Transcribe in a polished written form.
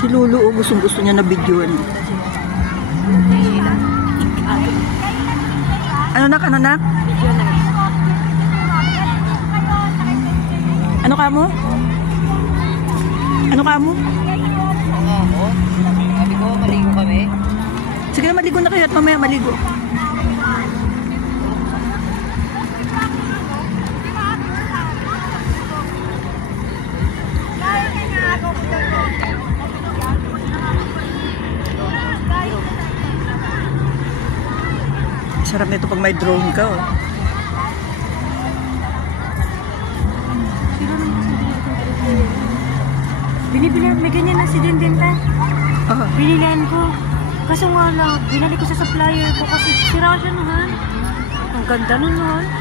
Si Lulu, gustong-gusto niya na videoan. Ano nak? Ano nak? Ano ka mo? Ano ka mo? Sabi ko, maligo kami. Sige, maligo na kayo at mamaya maligo. Sarap nito pag may drone ka, oh. Binibilan, may ganyan na si Dindin ta. Binilihan ko. Kaso nga lang, binalik ko sa supplier ko kasi sira siya naman. Ang ganda nun naman.